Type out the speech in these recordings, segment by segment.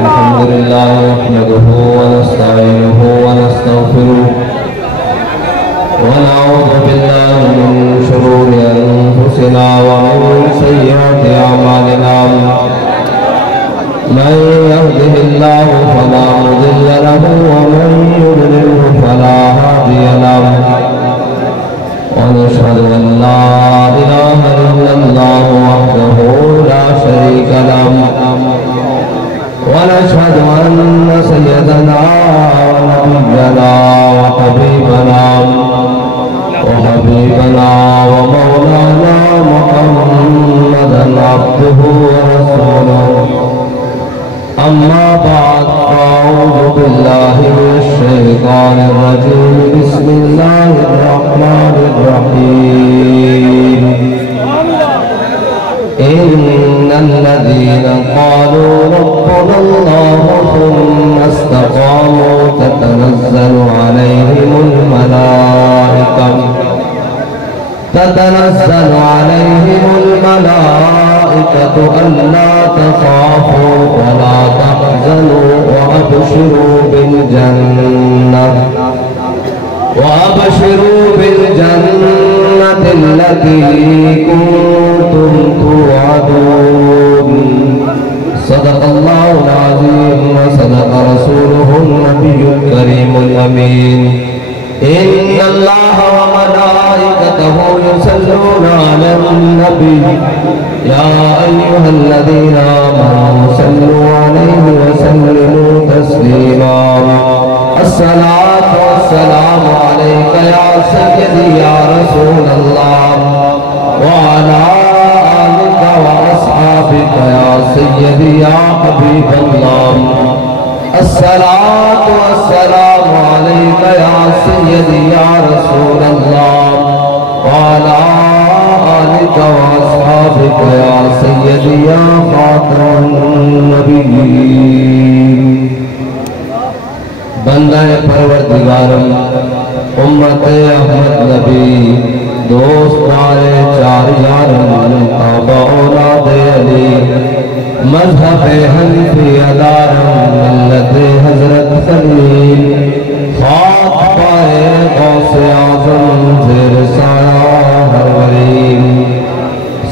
الحمد لله نحمده ونستعينه ونستغفره ونعوذ بالله من شرور أنفسنا ومن سيئات أعمالنا من يهده الله فلا مضل له ومن يضلله فلا هادي له ونشهد أن لا إله إلا الله وحده لا شريك له ونشهد أن سيدنا ونبينا وحبيبنا ومولانا محمدا عبده ورسوله أما بعد فأعوذ بالله من الشيطان الرجيم بسم الله الرحمن الرحيم إن الذين قالوا ربنا الله ثم استقاموا تتنزل عليهم الملائكة ألا تخافوا ولا تحزنوا وأبشروا بالجنة التي كنتم توعدون صدق الله العظيم وصدق رسوله النبي الكريم الأمين إن الله وملائكته يصلون على النبي يا أيها الذين آمنوا صلوا عليه وسلموا تسليما الصلاة والسلام عليك يا سيدي يا رسول الله وعلى آلك وأصحابك يا سيدي يا حبيب الله الصلاة والسلام عليك يا سيدي يا رسول الله وعلى آلك وأصحابك يا سيدي يا خاتم النبيين بندہ پروردگارم امت احمد نبی دوست دارے چار یارم آبا اولاد علی مذہب حنفی ادارم ملت حضرت سلیم خاک پائے غوث اعظم زیر سایہ ہر وریم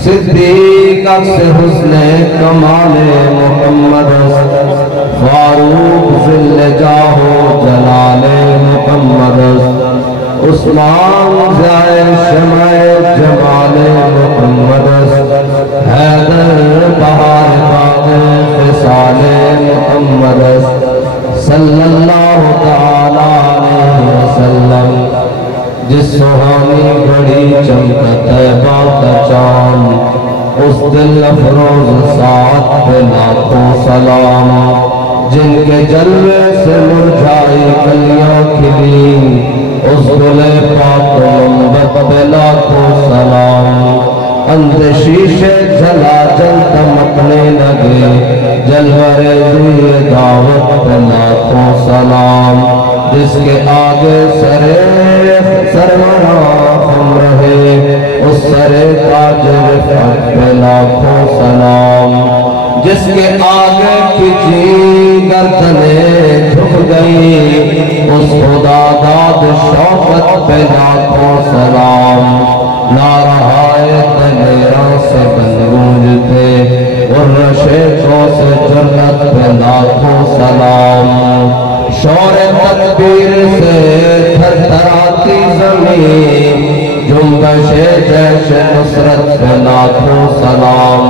صدیق اکس حسن کمال محمد فاروق ذل جاہو جلال محمد عثمان زائر شمع جمال محمد حیدر بہار باغ خصال محمد صلی اللہ تعالیٰ علیہ وسلم جس سہانی بڑی چمکت طیبہ کا چاند اس دل افروز ساعت پہ لاکھوں سلام جن کے جلوے سے مرجھائی کلیاں کھلی اس گلے پاک منبت پہ لاکھوں سلام اندھ شیشے جلا جل تمکنے لگے جلوے ذریعے دعوت پہ لاکھوں سلام جس کے آگے سروران رہے اس سرے تاج رفعت پہ لاکھوں سلام جس کے آگے کچھی گردنیں جھک گئی اس خدا داد شوقت پہ لاکھوں سلام نارہائے دلیرہ سے گنگوجتے اور رشیدوں سے جرنت پہ لاکھوں سلام شور تکبیر سے تھر تھراتی زمین جنبش جیش نصرت پہ لاکھوں سلام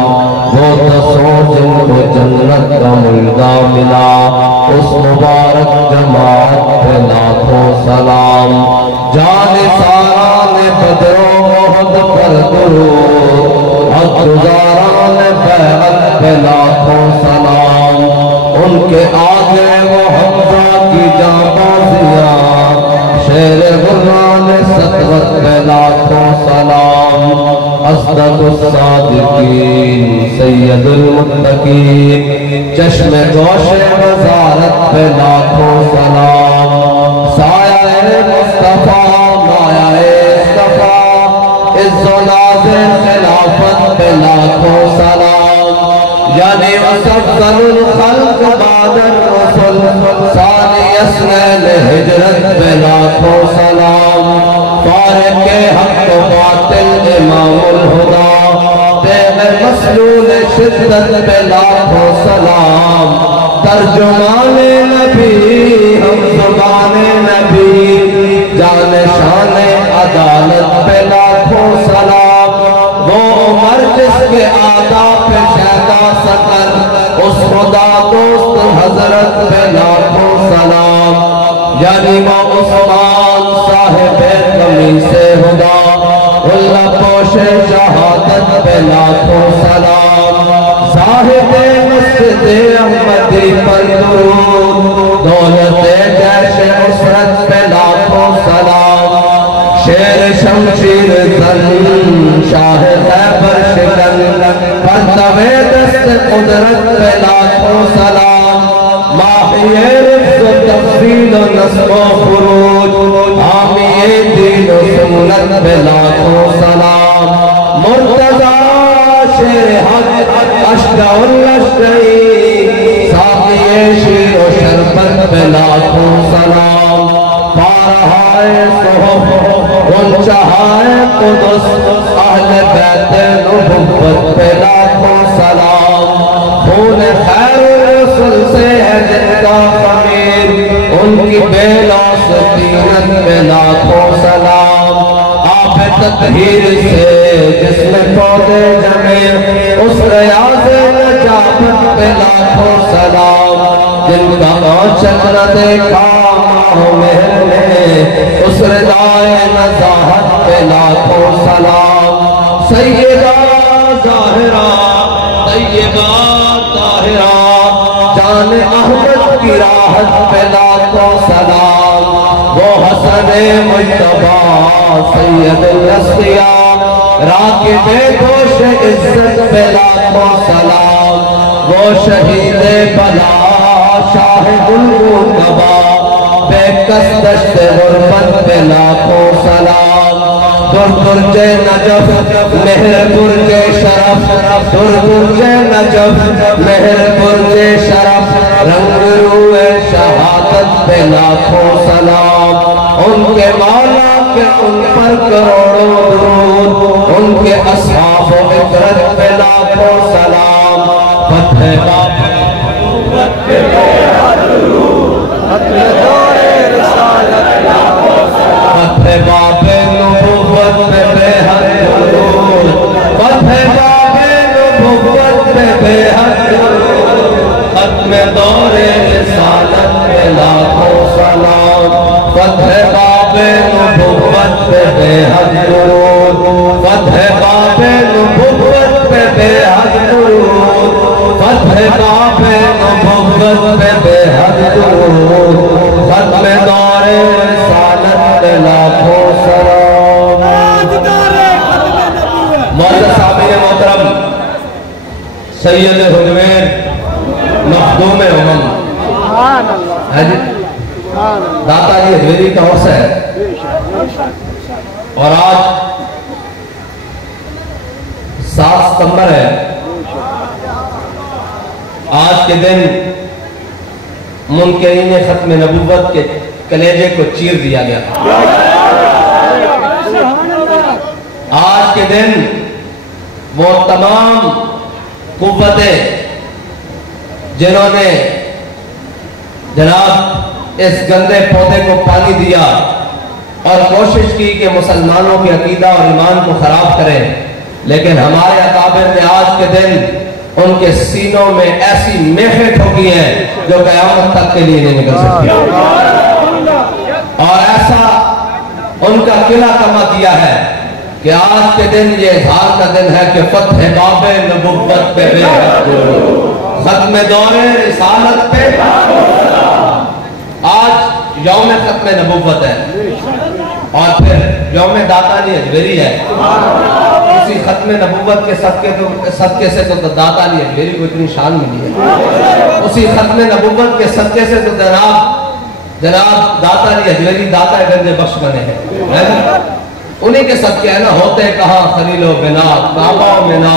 وہ دسوں جن کو جنت کا ملدہ ملا اس مبارک جماعت پہ لاکھوں سلام جان ساران بدر و محد پر درود حق گزاران بیعت پہ لاکھوں سلام ان کے آگے وہ حمزہ کی جانبازیاں شیر غران سطوت پہ لاکھوں سلام اصدق الصادقین سید المتقین چشم گوش وزارت پہ لاکھوں سلام سایہ مصطفیٰ مایہ اصطفیٰ عز و ناز خلافت پہ لاکھوں سلام یعنی وسفل الخلق بعد الرسل ثانی اسنین ہجرت پہ لاکھوں سلام فارق حق و باطل امام الہدا تیغ مسلول شدت پہ لاکھوں سلام ترجمان نبی ہم زبان نبی جان شان عدالت پہ لاکھوں سلام وہ عمر جس کے آداب پہ شہدہ سکر اس خدا دوست حضرت پہ لاکھوں سلام یعنی وہ عثمان صاحب قمیص ہدا اللہ پوش شہادت پہ لاکھوں سلام صاحب مسجد احمدی پر درود دولت جیش عسرت پہ لاکھوں سلام شیر شمشیر زن شاہ خیبر شکن پرتوے دست قدرت پہ لاکھوں سلام ماہی رفظ و تفصیل و نصب و خروج حامی دین و سنت پہ لاکھوں سلام مرتضی شیر حق اشدع الاشدعی ساقی شیر و شربت پہ لاکھوں سلام پارہائے صحف گنچہائے قدس اہل بیت نبوت پہ لاکھوں سلام خون خیر الرسل سے ہے جن کا خمیر ان کی بے لوس دینت پہ لاکھوں سلام آپ تطہیر سے جس میں پودے جمے اس ریاض نجابت پہ لاکھوں سلام جن کا آنچل نہ دیکھا مہر میں اس ردائے نزاہت پہ لاکھوں سلام سیدہ ظاہرہ طیبہ طاہرہ جان احمد کی راحت پہ لاکھوں سلام وہ حسن مجتبی سید الاسقیاء راکب گوش عزت پہ لاکھوں سلام وہ شہید بلا شاہد المرتبہ بے کس دشت غربت پہ لاکھوں سلام در درج نجف مہر برج شرف در درج نجف مہر برج شرف رنگ روئے شہادت پہ لاکھوں سلام ان کے مولا کے ان پر کروڑوں درود ان کے اصحاب و عبرت پہ لاکھوں سلام فتح باب نبوت پہ بے حد درود فتح دور رسالت لاکھوں سلام فتح باب نبوت پہ بے حد درود فتح باب نبوت پہ بے حد درود ختم دور رسالت پہ لاکھوں سلام فتح باب نبوت پہ بے حد درود فتح باب نبوت پہ بے حد درود فتح باب نبوت پہ بے حد درود ختم دور رسالت پہ لاکھوں سلام معزز صاحبین محترم سید حجویر مخدوم امم داتا جی حجویری کا عرصہ ہے اور آج 7 ستمبر ہے آج کے دن منکرین ختم نبوت کے کلیجے کو چیر دیا گیا آج کے دن وہ تمام قوتیں جنہوں نے جناب اس گندے پودے کو پانی دیا اور کوشش کی کہ مسلمانوں کے عقیدہ اور ایمان کو خراب کریں لیکن ہمارے اکابر نے آج کے دن ان کے سینوں میں ایسی میخیں ٹھوکی ہیں جو قیامت تک کے لیے نہیں نکل سکتی اور ایسا ان کا قلعہ کما دیا ہے کہ آج کے دن یہ اظہار کا دن ہے کہ فتح باب نبوت پہ بے حد درود ختم دور رسالت پہ آج یوم ختم نبوت ہے اور پھر یوم داتا علی حجویری ہے اسی ختم نبوت کے صدقے سے تو داتا علی حجویری کو اتنی شان ملی ہے اسی ختم نبوت کے صدقے سے تو جناب داتا علی حجویری داتا گنج بخش بنے ہیں انہی کے صدقے ہے نا ہوتے کہاں خلیل و بنا کعبہ و منا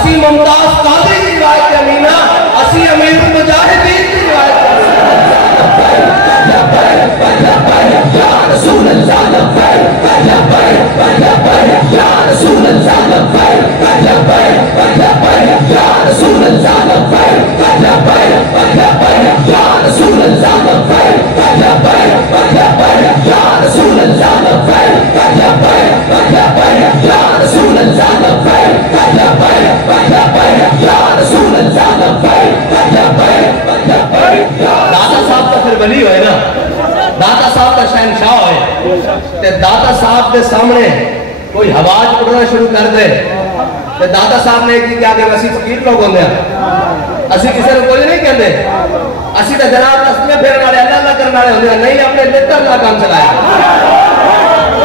اسی ممتاز قادری کی روایت امینا اسی امیر المجاہدین کی روایت یا رسول اللہ لبیک یا رسول اللہ لبیک یا رسول اللہ لبیک یا رسول اللہ لبیک یا رسول اللہ لبیک یا رسول اللہ لبیک یا رسول اللہ لبیک داتا صاحب کا پھر ولی ہوئے نا داتا صاحب کا شہنشاہ ہوئے تے داتا صاحب کے سامنے کوئی حواج اڑنا شروع کر دے تے داتا صاحب نے کی کیا کہ اسی فقیر لوگ ہوندے ہیں اسی کسی نے کوئی نہیں کہندے اسی تے جناب تسبیح پھیرن والے اللہ اللہ کرنے والے ہوندے ہیں نہیں اپنے لتر نہ کام چلایا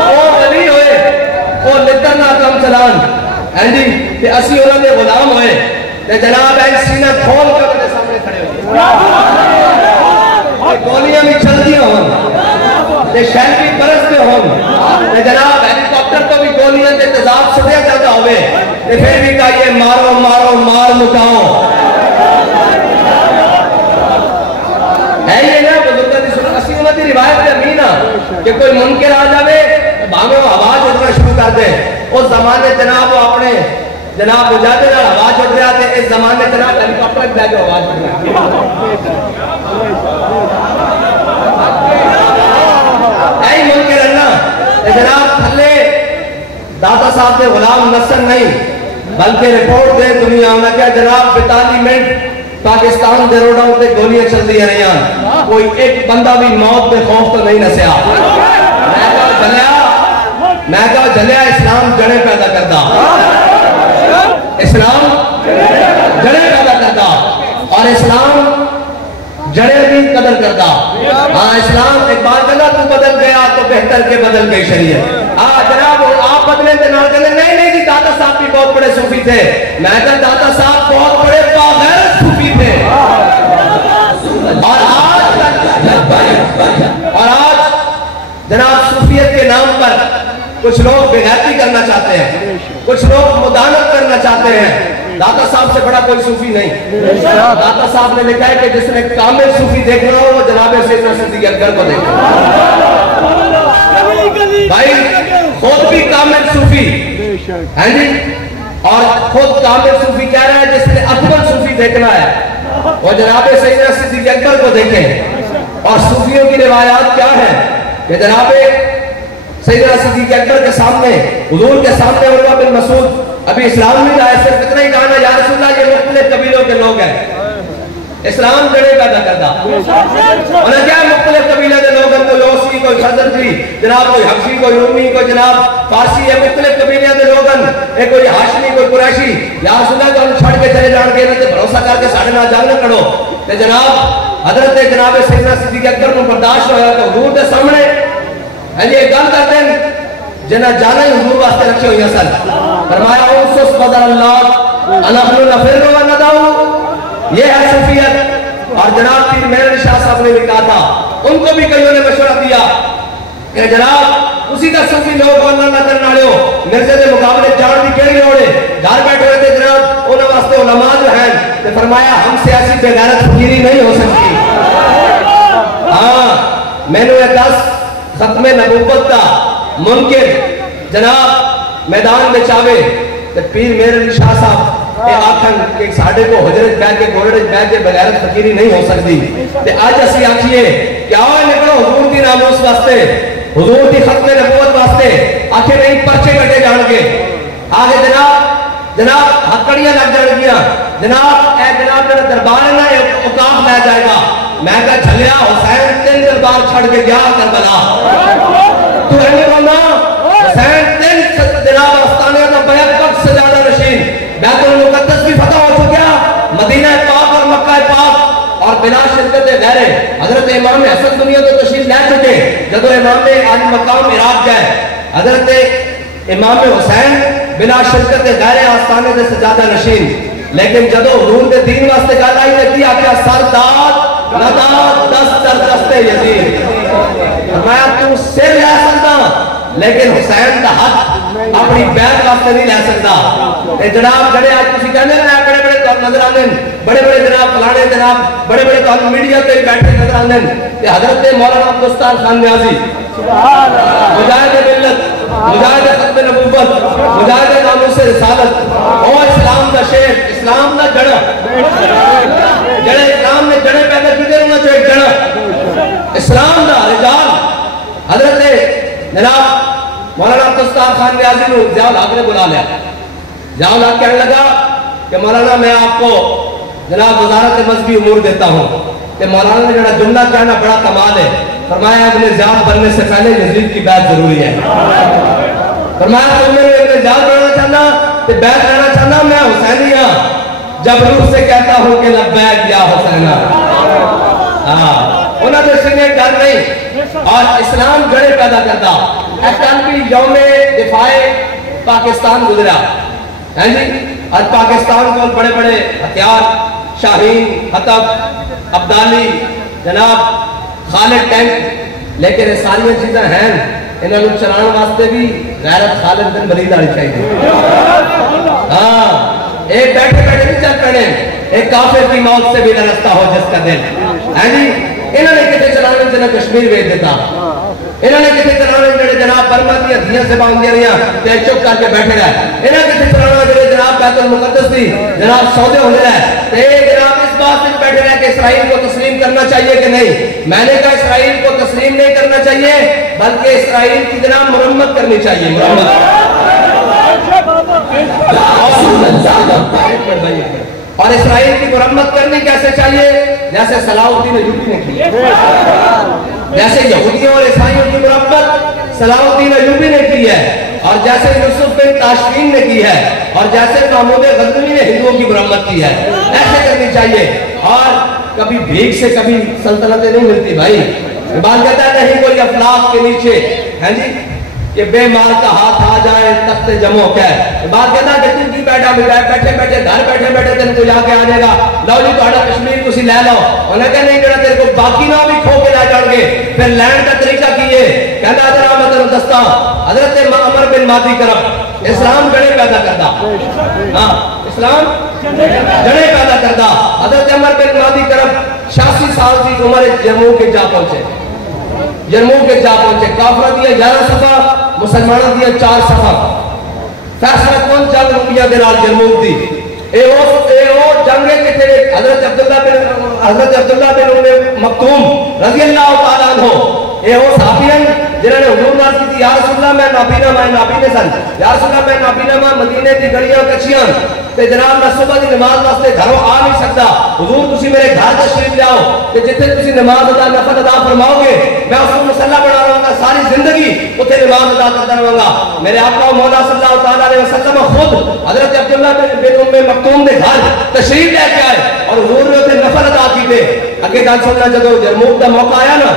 وہ ولی ہوئے وہ لتر نہ کام چلان ہیں جی تے اسی انہوں نے غلام ہوئے تے جناب این سینہ کھول کے اپنے سامنے کھڑے ہوئے گولیاں بھی چل دیا ہوں تے شہر بھی برستے ہوں تے جناب ہیلی کاپٹر تو بھی گولیاں تے تضاب سٹیا جاتا ہوئے تے پھر بھی کہا یہ مارو مارو مار مکاؤ ہے یہ نا بزرگاں دی سنت اسی انہوں دی روایت تے امینا کہ کوئی منکر آ جاوے بھاگو آواز اٹھنا شروع کر دے اس زمانے جناب وہ اپنے جناب مجاہدے نال آواز اٹھ رہا تے اس زمانے جناب ہیلی کاپٹر دے کے آواز اٹھ رہا اے منکر اللہ جناب تھلے داتا صاحب دے غلام نصر نہیں بلکہ رپورٹ دے دنیا ہونا کیا جناب 42 منٹ پاکستان دے روڈوں تے گولیاں چل دیا رہی ہیں کوئی ایک بندہ بھی موت دے خوف تو نہیں نسیا میں کہا جلیا اسلام جڑے پیدا کرتا اسلام جڑے پیدا کرتا اور اسلام جڑے بھی قدر کرتا ہاں اسلام ایک بار کہنا تو بدل گیا تو بہتر کے بدل گئی شریعت جناب آپ بدلے تھے نہ کہنے نہیں جی داتا صاحب بھی بہت بڑے صوفی تھے میں کہا داتا صاحب بہت بڑے باغیر صوفی تھے اور آج جناب صوفیت کے نام پر کچھ لوگ بغیرتی کرنا چاہتے ہیں کچھ لوگ مدانت کرنا چاہتے ہیں داتا صاحب سے بڑا کوئی صوفی نہیں داتا صاحب نے لکھا ہے کہ جس نے کامل صوفی دیکھنا ہو وہ جناب سیدنا صدیق اکبر کو دیکھنا بھائی خود بھی کامل صوفی ہے جی اور خود کامل صوفی کہہ رہا ہے جس نے اکبر صوفی دیکھنا ہے وہ جناب سیدنا صدیق اکبر کو دیکھیں اور صوفیوں کی روایات کیا ہیں کہ جناب سیدنا صدیق اکبر کے سامنے حضور کے سامنے عروہ بن مسعود ابھی اسلام نہیں رہا ہے صرف اتنا ہی کہا یا رسول اللہ یہ مختلف قبیلوں کے لوگ ہیں اسلام جڑے پیدا کرتا انہیں کیا مختلف قبیلے کے لوگ ہیں کوئی اوسی کوئی خزرجی جناب کوئی حبشی کوئی رومی کوئی جناب فارسی ہے مختلف قبیلے کے لوگ ہیں کوئی ہاشمی کوئی قریشی یا رسول اللہ تو چھڑ کے چلے جان کے بھروسہ کر کے ساڑھے نہ جان نہ کڑو جناب حضرت جناب سیدنا صدیق اکبر کو برداشت ہوا تو حضور کے سامنے یہ گل کرتے ہیں جنہ جانا ہی حضور واسطے رکھے ہوئی سن فرمایا انسوس قدر اللہ انہم نفر و نداؤ یہ ہے صوفیت اور جناب پیر مہر شاہ صاحب نے بھی کہا تھا ان کو بھی کئیوں نے مشورہ دیا کہ جناب اسی کا صوفی لوگ اللہ نہ کرنا لے ہو مرزے دے مقابلے جان بھی کہڑی روڑے گھر بیٹھے ہوئے تھے جناب انہوں واسطے علماء جو ہیں تو فرمایا ہم سے ایسی بے غیرت فقیری نہیں ہو سکتی ہاں میں نے یہ دس ختم نبوت کا منکر جناب میدان میں چاہے تو پیر مہر علی شاہ صاحب آکھن کہ ساڑھے کو حجرت بیٹھ کے گوڑے بیٹھ کے بغیرت فقیری نہیں ہو سکتی تے آج اسی آکھئے کیا ہوئے نکلو حضور دی ناموس واسطے حضور دی ختم نبوت واسطے آخر نہیں پرچے کٹے جان کے آگے جناب ہتکڑیاں لگ جان گیا جناب اے جناب میرا دربار ہے نا اوقاف لے جائے گا میں کہا جھلیا حسین 3 دربار چھڑ کے گیا کربلا تو ہے نہیں بولنا حسین 3 جناب آستانے کا بیعت وقت سجادہ نشین بیت المقدس بھی فتح ہو چکیا مدینہ پاک اور مکہ پاک اور بلا شرکت غیرے حضرت امام حسن دنیا تو تشریف لے چکے جدو امام عالی مقام عراق گئے حضرت امام حسین بلا شرکت غیرے آستانے دے سجادہ نشین لیکن جدو حضور دے دین واسطے گل آئی تے کیا کیا سرداد نداد دست در دست یزید فرمایا تو سر لے سکتا لیکن حسین دا حق اپنی بیعت واسطے نہیں لے سکتا. جناب جڑے آج تسی کہندے نا بڑے بڑے تو نظر آندے بڑے بڑے جناب فلانے جناب بڑے بڑے تو میڈیا تے بیٹھے نظر آندے کہ حضرت مولانا عبدالستار خان نیازی مجاہد ملت مجاہد ختم نبوت مجاہد ناموس رسالت اور اسلام دا شیر اسلام دا جڑا جڑے اسلام نے جڑے پیدا کیتے انہاں چوں ایک جڑا اسلام دا رجال حضرت جناب مولانا عبدالستار خان نیازی نو ضیاء الحق نے بلا لیا. ضیاء الحق کہنے لگا کہ مولانا میں آپ کو جناب وزارت مذہبی امور دیتا ہوں. کہ مولانا نے جڑا جملہ کہنا بڑا کمال ہے. فرمایا ابن زیاد بننے سے پہلے یزید کی بیعت ضروری ہے. فرمایا تم نے ابن زیاد بننا چاہنا تو بیعت لینا چاہنا میں حسینی ہاں جب روح سے کہتا ہوں کہ لبیک یا حسینہ. انہوں نے سنگے ڈر نہیں اور اسلام جڑے پیدا کرتا. اکانوی یوم دفاع پاکستان گزرا ہے جی. آج پاکستان کو بڑے بڑے ہتھیار شاہین حطب عبدالی جناب خالد ٹینک لیکن یہ ساری چیزیں ہیں انہوں نے چلان واسطے بھی غیرت خالد بن ولید آنی چاہیے. ہاں ایک بیٹھے بیٹھے نہیں چل پڑے ایک کافر کی موت سے بھی نرستا ہو جس کا دل ہے جی. انہوں نے کتے چلانے جنہ کشمیر بھیج دیتا. انہوں نے کتے چلانے جنہ جناب برما دیا دیا سے باندھیا رہا تے چپ کر کے بیٹھے رہا. انہوں نے کتے چلانے جنہ جناب بیت المقدس دی جناب سودے ہونے رہا تے جناب اس بات سے بیٹھے رہا کہ اسرائیل کو تسلیم کرنا چاہیے کہ نہیں. میں نے کہا اسرائیل کو تسلیم نہیں کرنا چاہیے بلکہ اسرائیل کی جناب مرمت کرنی چاہیے. اور اسرائیل کی مرمت کرنی کیسے چاہیے جیسے صلاح الدین ایوبی نے کی. جیسے یہودیوں اور عیسائیوں کی مرمت صلاح الدین ایوبی نے کی ہے اور جیسے یوسف بن تاشفین نے کی ہے اور جیسے محمود غزنوی نے ہندوؤں کی مرمت کی ہے ایسے کرنی چاہیے. اور کبھی بھیک سے کبھی سلطنتیں نہیں ملتی بھائی. بات کہتا ہے نہیں کوئی افلاق کے نیچے ہے جی کہ بے مال کا ہاتھ آ جائے تخت جمع کیا ہے. بات کہتا ہے کہ تم کی بیٹھا بیٹھے بیٹھے گھر بیٹھے بیٹھے تین کو جا کے آ جائے گا لو جی تہاڈا کشمیر تسی لے لو. انہیں کہا نہیں جڑا تیرے کو باقی نہ بھی کھو کے لے جان گے. پھر لینڈ کا طریقہ کیے کہتا جناب میں تینوں دستا حضرت عمر بن مادی کرم اسلام جڑے پیدا کرتا. ہاں اسلام جڑے پیدا کرتا. حضرت عمر بن مادی کرم 86 سال کی عمر جرموک کے جا پہنچے. جرموک کے جا پہنچے. کافرہ دیا 11 صفحہ مسلمانہ دیا 4 صفحہ. فیصلہ کون جنگ روپیہ دلال جرموک دی. اے او جنگے کے تیرے حضرت عبداللہ بن ام مکتوم رضی اللہ تعالیٰ عنہ اے او صحابیان جنہوں نے حضور ناز کی تھی یا رسول اللہ میں نابینا سن یا رسول اللہ میں نابینا میں مدینے دی گڑیاں کچیاں تے جناب میں صبح دی نماز واسطے گھروں آ نہیں سکتا. حضور تسی میرے گھر تشریف لاؤ کہ جتنے تسی نماز ادا نفل ادا فرماؤ گے میں اس کو مسلح بنا رہا گا ساری زندگی اتنے نماز ادا کرتا رہوں گا. میرے آقا مولا صلی اللہ تعالیٰ علیہ وسلم خود حضرت عبداللہ بن ام مکتوم نے گھر تشریف لے کے آئے اور حضور نے اتنے نفل ادا کیتے. اگے گل سننا جدو جرموک کا موقع آیا نا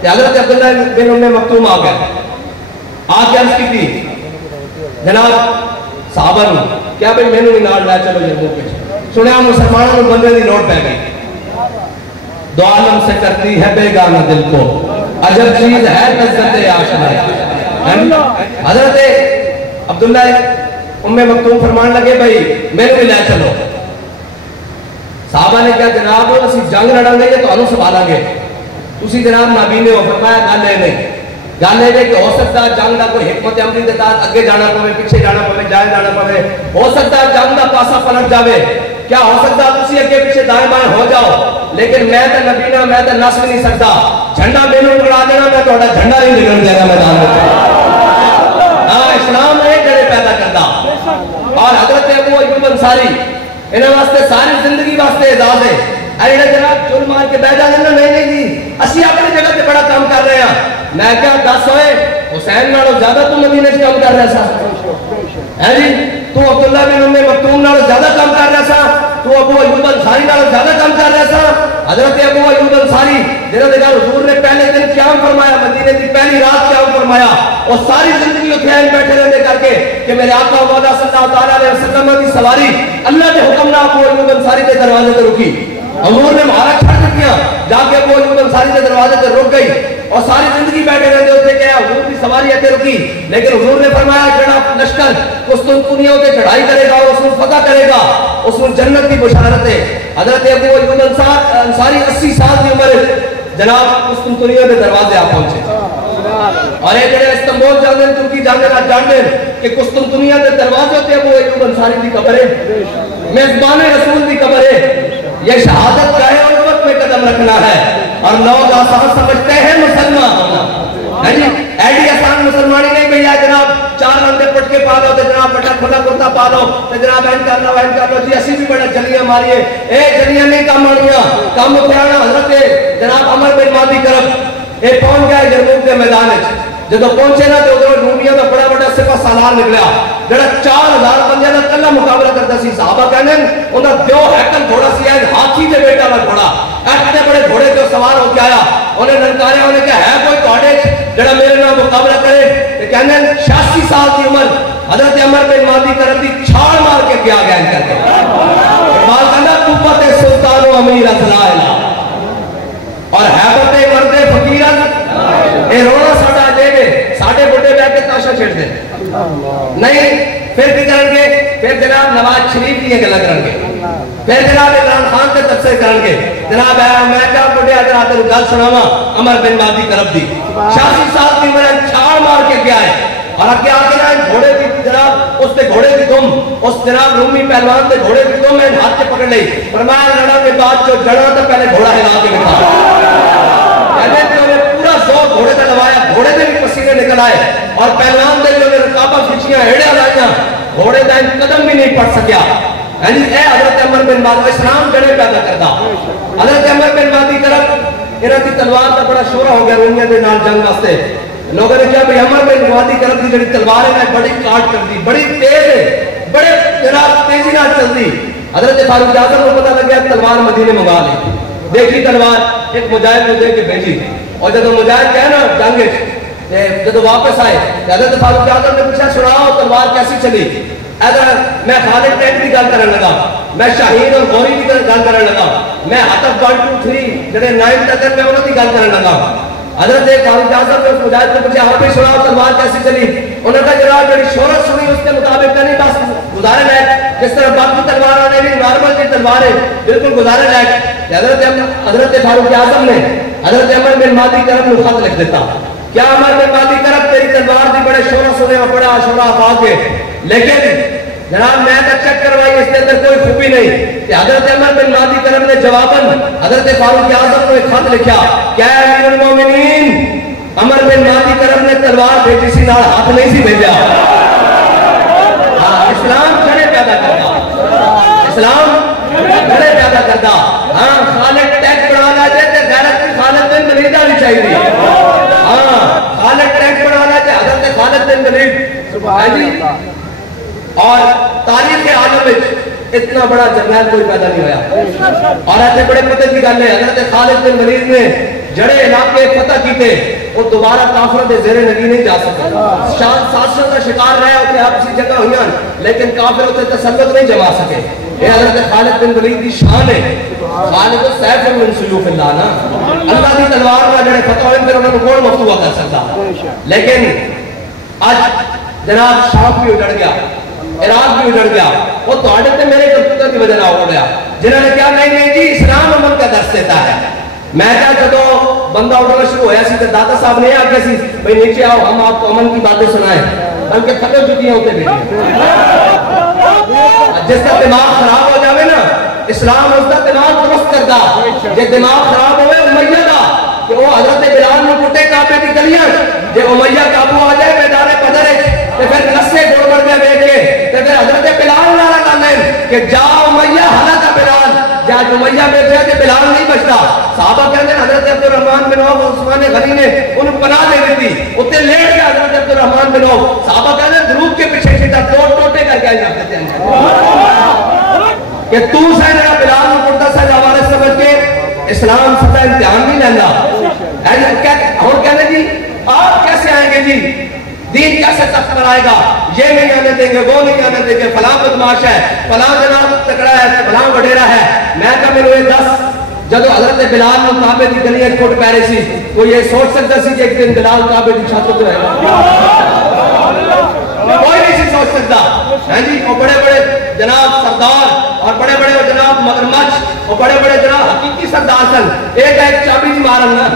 کہ حضرت عبداللہ بن ام مکتوم آ گیا. آ کے عرض کی تھی جناب صحابہ نے کیا بھئی میں نے نال لے چلو جرموک پہ. سنیا مسلمانوں نے بندے دی نوٹ پہ گئی. دو عالم سے کرتی ہے بیگانہ دل کو عجب چیز ہے لذت آشنا. حضرت عبداللہ ام مکتوم فرمان لگے بھئی میں نے لے چلو. صحابہ نے کہا جناب اسی جنگ لڑیں گے تو انہوں سوالیں گے تسی جناب نابینے ہو. فرمایا گل ہے نہیں گل ہے کہ ہو سکتا ہے جنگ کا کوئی حکمت عملی کے تحت اگے جانا پوے پیچھے جانا پوے جائے جانا پوے. ہو سکتا ہے جنگ کا پاسا پلٹ جاوے. کیا ہو سکتا ہے تسی اگے پیچھے دائیں بائیں ہو جاؤ لیکن میں تے نبینا میں تے نس بھی نہیں سکتا. جھنڈا مینوں پکڑا دینا میں تہاڈا جھنڈا نہیں نکل دے گا میدان میں. ہاں اسلام ہے جڑے پیدا کرتا. اور حضرت ابو ایوب انصاری انہاں واسطے ساری زندگی واسطے اعزاز ہے. ایڈا جناب چل مار کے بیٹھ جاندے نہیں نہیں جی اسی اپنی جگہ تے بڑا کام کر رہے ہیں. میں کیا دس ہوئے حسین نالوں زیادہ تو مدینے سے کام کر رہا سا ہے جی. تو عبداللہ بن ام مکتوم نالوں زیادہ کام کر رہا سا. تو ابو ایوب انصاری نالوں زیادہ کام کر رہا سا. حضرت ابو ایوب انصاری جنہوں نے کہا حضور نے پہلے دن قیام فرمایا مدینے کی پہلی رات قیام فرمایا اور ساری زندگی اتنے بیٹھے رہتے کر کے کہ میرے آقا مولا صلی اللہ تعالیٰ علیہ وسلم کی سواری اللہ کے حکم نہ ابو ایوب انصاری کے دروازے پہ رکی. حضور نے مہارا چھڑ دیا جا کے ابو ایوب انصاری کے دروازے پہ رک گئی اور ساری زندگی بیٹھے رہتے ہوتے کہ حضور کی سواری ہے رکی، لیکن حضور نے فرمایا جڑا لشکر قسطنطنیہ پہ چڑھائی کرے گا اس کو فتح کرے گا اس کو جنت کی بشارت ہے۔ حضرت ابو ایوب انصاری 80 سال کی عمر جناب قسطنطنیہ کے دروازے آ پہنچے، اور ایک جڑے استنبول جاندے ترکی جاندے کہ قسطنطنیہ کے دروازے ہوتے ابو ایوب انصاری کی قبر ہے، میزبان رسول کی قبر ہے۔ یہ شہادت کا ہے اور وقت میں قدم رکھنا ہے، اور لوگ آسان سمجھتے ہیں مسلمان ہونا، جی ایڈی آسان مسلمانی نہیں بھیا جناب 4 لندے پٹ کے پالو تو جناب پٹا کھلا کرتا پالو تو جناب این کر لو جی اسی بھی بڑا جلیاں ماریے، اے جلیاں نہیں کام آنیاں کام اکھرانا۔ حضرت جناب عمر بن مادی کرب اے پہنچ گیا یرموک کے میدان جدو پہنچے نا تو ادھر رومیہ کا بڑا بڑا سپہ سالار نکلیا جڑا 4000 بندے کا کلا مقابلہ کرتا سی۔ صحابہ کہنے انہاں دیو ہیکل گھوڑا سی ہے ہاتھی دے بیٹا وا گھوڑا، ایسے بڑے گھوڑے جو سوار ہو کے آیا، انہیں ننکاریا انہیں کہا ہے کوئی تواڈے جڑا میرے نال مقابلہ کرے؟ کہ کہنے 86 سال کی عمر حضرت عمر بن مادی کرب دی چھال مار کے کیا گیا کر کے اقبال کہنا قوت سلطان و امیر لا الہ اور حیبت مرد فقیرت اے رونا ساڑا دے دے ساڑھے بڑے بے کے تاشا چھڑ دے نہیں۔ پھر بھی کرن گے، پھر جناب نواز شریف کی گلا کرن گے، پھر جناب عمران خان کے تبصرے کرن گے، جناب میں کیا بڑے حضرات کو گل سناواں عمر بن مادی کرب دی 86 سال کی عمر چھال مار کے گیا ہے، اور اب کیا آگے نا گھوڑے کی جناب اس نے گھوڑے کی دم اس جناب رومی پہلوان نے گھوڑے کی دم میں ہاتھ سے پکڑ لئی، فرمایا لڑا کے بعد جو جڑا تو پہلے گھوڑا ہلا کے بٹھا، کہنے کہ انہیں پورا زور گھوڑے سے لوایا، گھوڑے سے بھی پسینے نکل آئے، اور پہلوان نے جو رکابہ کھچیاں ہیڑیاں لائیاں گھوڑے کا قدم بھی نہیں پڑ سکیا۔ یعنی اے حضرت عمر بن مادی اسلام جڑے پیدا کرتا، حضرت عمر بن مادی کرب انہاں کی تلوار کا بڑا شورا ہو گیا رومیہ دے نال جنگ واسطے، لوگوں نے کہا بھئی عمر بن مادی کرب کی جڑی تلوار ہے بڑی کاٹ کر دی، بڑی تیز ہے، بڑے جناب تیزی نہ چل دی۔ حضرت فاروق اعظم کو پتہ لگ گیا تلوار مدینے منگا لی، دیکھی تلوار ایک مجاہد کو دے کے بھیجی، اور جب مجاہد کہا نا جنگ جب واپس آئے حضرت فاروق اعظم نے پوچھا سناؤ تلوار کیسی چلی؟ ادھر میں خالد ٹینک کی گل کرنے لگا، میں شاہین اور غوری کی گل کرنے لگا، میں حتف 1 2 3 جڑے 9 تک میں انہوں کی گل کرنے لگا۔ حضرت فاروق اعظم نے اس مجاہد نے پوچھا آپ بھی سناؤ تلوار کیسی چلی؟ انہوں نے جناب جڑی شہرت سنی اس کے مطابق نہیں بس گزارے لائق، جس طرح باقی تلوار نے بھی نارمل کی تلوار ہے بالکل گزارے لائق۔ حضرت فاروق اعظم نے حضرت عمر بن مادی کرب نے خط لکھ دیتا، کیا عمر بن مادی کرب تیری تلوار بھی بڑے شورہ سنے اور بڑا شورہ آفاق ہے، لیکن جناب میں تو چیک کروائی اس کے اندر کوئی خوبی نہیں۔ کہ حضرت عمر بن مادی کرب نے جواباً حضرت فاروق اعظم کو ایک خط لکھا، کیا امیر المومنین عمر بن مادی کرب نے تلوار بھیجی سی نال ہاتھ نہیں سی بھیجا۔ اسلام جڑے پیدا کرتا، اسلام جڑے پیدا کرتا، ہاں خالد ٹیک بنا لا جائے تو غیرت کی خالد بن ولید آنی چاہیے، ہاں خالد ٹیک بنا لا جائے حضرت خالد بن ولید، اور تاریخ عالم میں اتنا بڑا جرنیل کوئی پیدا نہیں ہویا، اور ایسے بڑے پتہ کی گل ہے حضرت خالد بن ولید نے جڑے علاقے فتح کیتے وہ دوبارہ کافروں دے زیر نگی نہیں جا سکتے، سازشوں کا شکار رہے ہوتے آپ کسی جگہ ہوئیاں لیکن کافر ہوتے تسلط نہیں جما سکے۔ یہ حضرت خالد بن ولید کی شان ہے، خالد سیف من سیوف اللہ نا، اللہ کی تلوار میں جڑے فتح ہوئے پھر انہوں نے کون مفتوح کر سکتا، لیکن آج جناب شام بھی اجڑ گیا، عراق بھی اجڑ گیا، وہ تو آڈے تے میرے کرتوتوں کی وجہ نہ ہو گیا، جنہوں نے کہا نہیں جی اسلام امن کا درس دیتا ہے۔ میں کہا جدو بندہ اٹھنا شروع ہویا سی تو داتا صاحب نے آگیا سی بھئی نیچے آؤ ہم آپ کو امن کی باتیں سنائیں، بلکہ تھکے چکیاں ہوتے بھی جس کا دماغ خراب ہو جاوے نا اسلام اس کا دماغ درست کرتا، جے دماغ خراب ہوئے امیہ دا کہ وہ حضرت بلال میں کٹے کعبے کی گلیاں، جے امیہ قابو آ جائے میدان بدر تو پھر نسے گوڑ گڑ میں بیٹھ کے تو پھر حضرت بلال نہ لگانا ہے کہ جا امیہ حلقہ بلال، جا امیہ بیٹھے کہ بلال نہیں بچتا۔ صحابہ کہتے ہیں حضرت عبد الرحمن بن عوف عثمان غنی نے انہوں پناہ دے دی، اتنے لیٹ گیا حضرت عبد الرحمن بن عوف، صحابہ کہتے ہیں دروب کے پیچھے سیدھا ٹوٹے کر کے آئی جاتے ہیں کہ تو سے میرا بلال میں پڑتا سے جاوارس سمجھ کے اسلام ستا امتحان نہیں لینا۔ اور کہنے جی آپ کیسے آئیں گے جی، دین کیسے تخت پر آئے گا، یہ نہیں آنے دیں گے وہ نہیں آنے دیں گے، فلاں بدماش ہے، فلاں جناب تکڑا ہے، فلاں وڈیرا ہے۔ میں کہا میرے 10 جدو حضرت بلال نو کعبے دی گلیاں ٹوٹ پے رہی سی کوئی یہ سوچ سکتا سی کہ ایک دن بلال کعبے دی چھت تے ہوئے گا؟ کوئی نہیں سی سوچ سکتا. ہاں جی وہ بڑے بڑے جناب سردار اور بڑے بڑے جناب مگرمچھ اور بڑے بڑے جناب حقیقی سردار سن. ایک چابی دی مارن نا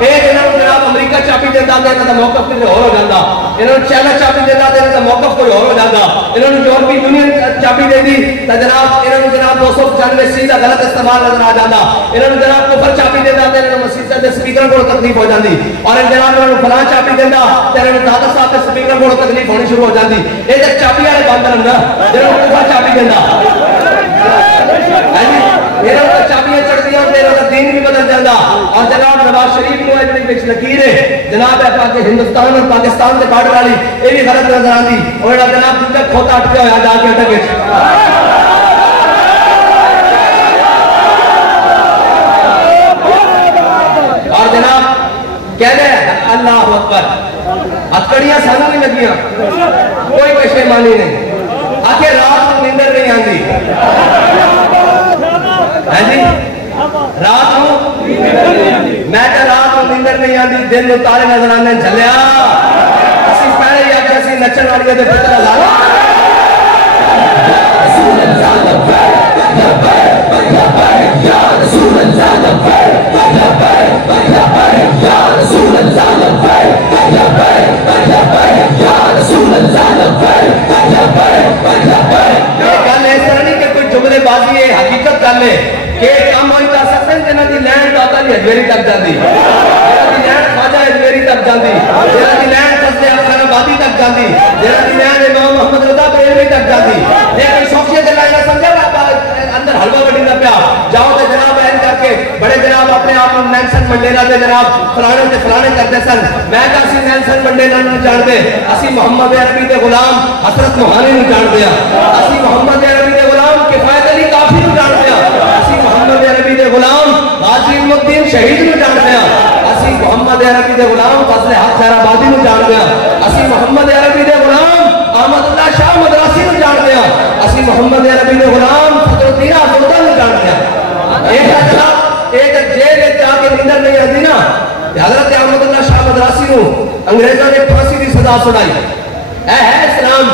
ایک جناب امریکہ چابی دیتا تھا انہوں نے موقف کوئی اور ہو جاتا, انہوں نے چائنا چابی دیتا تھا انہوں نے موقف کوئی اور ہو جاتا, انہوں نے یورپی یونین چابی دے دی تو جناب انہوں نے جناب 295 کا غلط استعمال نظر آ جاتا, انہوں نے جناب کفر چابی دیتا تھا انہوں نے مسجد سے سپیکر کو تکلیف ہو جاتی, اور جناب انہوں نے فلاں چابی دیتا تو انہوں نے دادا صاحب کے سپیکر کو تکلیف ہونی شروع ہو جاتی. یہ جب چابی والے بند رہنا جنہوں نے کفر چابی دیتا چابیاں چڑھتی ہیں میرا دین بھی بدل جاتا. اور جناب نواز شریف کو اتنی بچ لکیر ہے جناب ہندوستان اور پاکستان سے کاٹ والی یہ بھی غلط نظر آتی, اور جناب دوسرا کھوتا اٹکا ہوا جا کے اٹک اور جناب کہہ دے اللہ اکبر ہتکڑیاں سانوں نہیں لگیاں کوئی پشیمانی نہیں, آخر رات کو نیندر نہیں آتی جی رات کو میں کہ رات کو نیندر نہیں آتی دن کو تارے نظر آنے جھلیا اسی پہلے ہی آکے اسی نچن والی ہے فطر اللہ رسول اللہ یا رسول اللہ یا رسول اللہ یا رسول اللہ. گل اس طرح نہیں کہ کوئی جملے بازی ہے, حقیقت گل ہے کہ کام ہوئی کر سکتے ہیں جنہاں دی لینڈ داتا دی اجمیری تک جاندی, جنہاں دی لینڈ خواجہ اجمیری تک جاندی, جنہاں دی لینڈ قصد افسر آبادی تک جاندی, جنہاں دی لینڈ امام محمد رضا بریلوی تک جاندی. لیکن شوقیت اللہ نے سمجھا اندر حلوہ بڑی نہ پیا جاؤ تے جناب این کر کے بڑے جناب اپنے آپ نیلسن منڈیلا دے جناب فلانے تے فلانے کرتے سن. میں کہا اسی نیلسن منڈیلا نہ جان دے, اسی محمد عربی دے غلام حضرت موہانی نہ جان دیا, اسی محمد عربی دے غلام کفایت علی کافی نہ جان دیا, اسی محمد عربی دے غلام غازی الدین شہید نہ جان دیا, اسی محمد عربی دے غلام فضل حق خیر آبادی نہ جان دیا, اسی محمد عربی دے غلام احمد اللہ شاہ مدراسی نہ جان دیا, اسی محمد عربی دے غلام فضل الدین آزودہ نہ جان دیا. ایک جناب ایک جیل جا کے نیندر نہیں آتی نا, حضرت احمد اللہ شاہ مدراسی نو انگریزوں نے پھانسی دی سزا سنائی. اے ہے اسلام,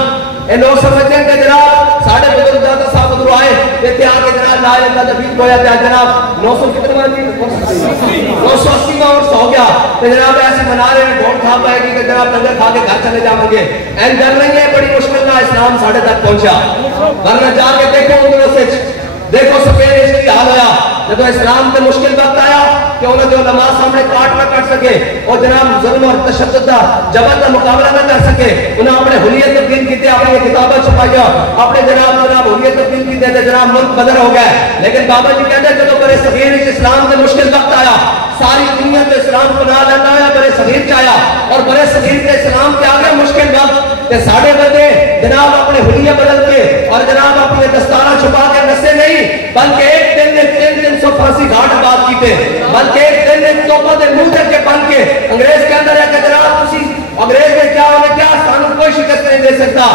اے لوگ سمجھتے ہیں کہ جناب ساڑھے بزرگ داتا صاحب ادھر آئے دیتے آگے جناب لا الہ الا اللہ دفیت کو جاتا ہے جناب 900 کتنے مانتی 980 میں اور سو گیا تو جناب ایسے منا رہے ہیں ڈھول کھا پائے گی کہ جناب لنگر کھا کے گھر چلے جاؤں گے. این ڈر نہیں ہے, بڑی مشکل نہ اسلام ساڑھے تک پہنچا, ورنہ جا کے دیکھو انگلوں سے دیکھو سپین اس کی حال ہویا جب اسلام میں مشکل وقت آیا کہ انہوں نے علماء سامنے کاٹ نہ کر سکے اور جناب ظلم اور تشدد کا جبر کا مقابلہ نہ کر سکے, انہوں اپنے حریت تبدیل کیتے, اپنی کتابیں چھپایا, اپنے جناب حریت تبدیل کیتے تھے, جناب ملک بدر ہو گئے. لیکن بابا جی کہتے ہیں جب برے صغیر اسلام میں مشکل وقت آیا ساری دنیا میں اسلام کو نہ لینا آیا برے صغیر چاہیا, اور برے صغیر کے اسلام کے آگے مشکل وقت کہ ساڑھے بندے جناب اپنے حلیہ بدل کے اور جناب اپنے دستارہ چھپا کے نسے نہیں, بلکہ ایک دن نے 3 دن سو پھانسی گھاٹ بات کیتے, بلکہ ایک دن نے توپہ دے منہ کے بن کے انگریز کے اندر ہے کہ جناب اسی انگریز نے کیا ہونے کیا سانو کوئی شکست نہیں دے سکتا.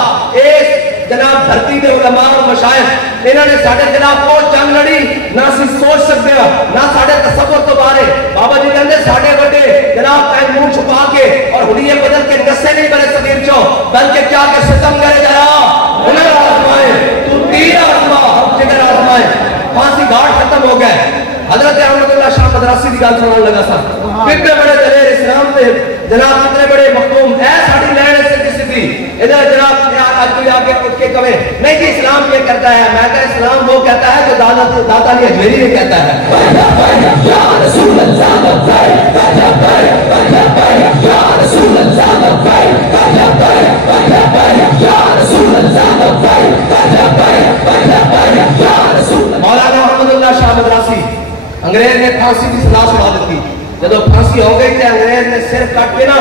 ایک جناب دھرتی دے علماء اور مشائخ انہوں نے ساڑھے جناب کو جنگ لڑی نہ سی سوچ سکتے ہو نہ ساڑھے تصور تو بارے. بابا جی کہتے ساڑھے بڑے جناب پہن منہ چھپا کے اور حلیہ بدل کے نسے نہیں بڑے صغیر چو, بلکہ کیا کہ ستم کرے جایا انہیں آزمائے تو تیر آزما جگر آزمائے. پھانسی گھاٹ ختم ہو گئے. حضرت احمد اللہ شاہ مدراسی کی گل سنان لگا سا کتنے بڑے دلیر اسلام سے جناب کتنے بڑے مختوم اے ساڑھی لینڈ سے کسی تھی ادھر جناب آج کوئی آگے کچھ کے کمیں نہیں جی اسلام یہ کرتا ہے, میں کہا اسلام وہ کہتا ہے جو داتا علی اجمیری نے کہتا ہے. یا رسول اللہ یا رسول اللہ یا رسول اللہ. مولانا محمد اللہ شاہ مدراسی انگریز نے پھانسی کی سزا سنا دیتی. جب پھانسی ہو گئی تھی انگریز نے صرف کٹ کے نا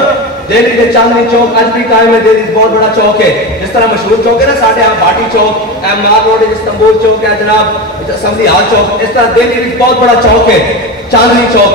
دہلی کے چاندنی چوک آج بھی قائم ہے, دہلی بہت بڑا چوک ہے, جس طرح مشہور چوک ہے نا ساڑھے یہاں بھاٹی چوک, مال روڈ استنبول چوک ہے جناب اسمبلی ہال چوک, اس طرح دہلی بہت بڑا چوک ہے چاندنی چوک.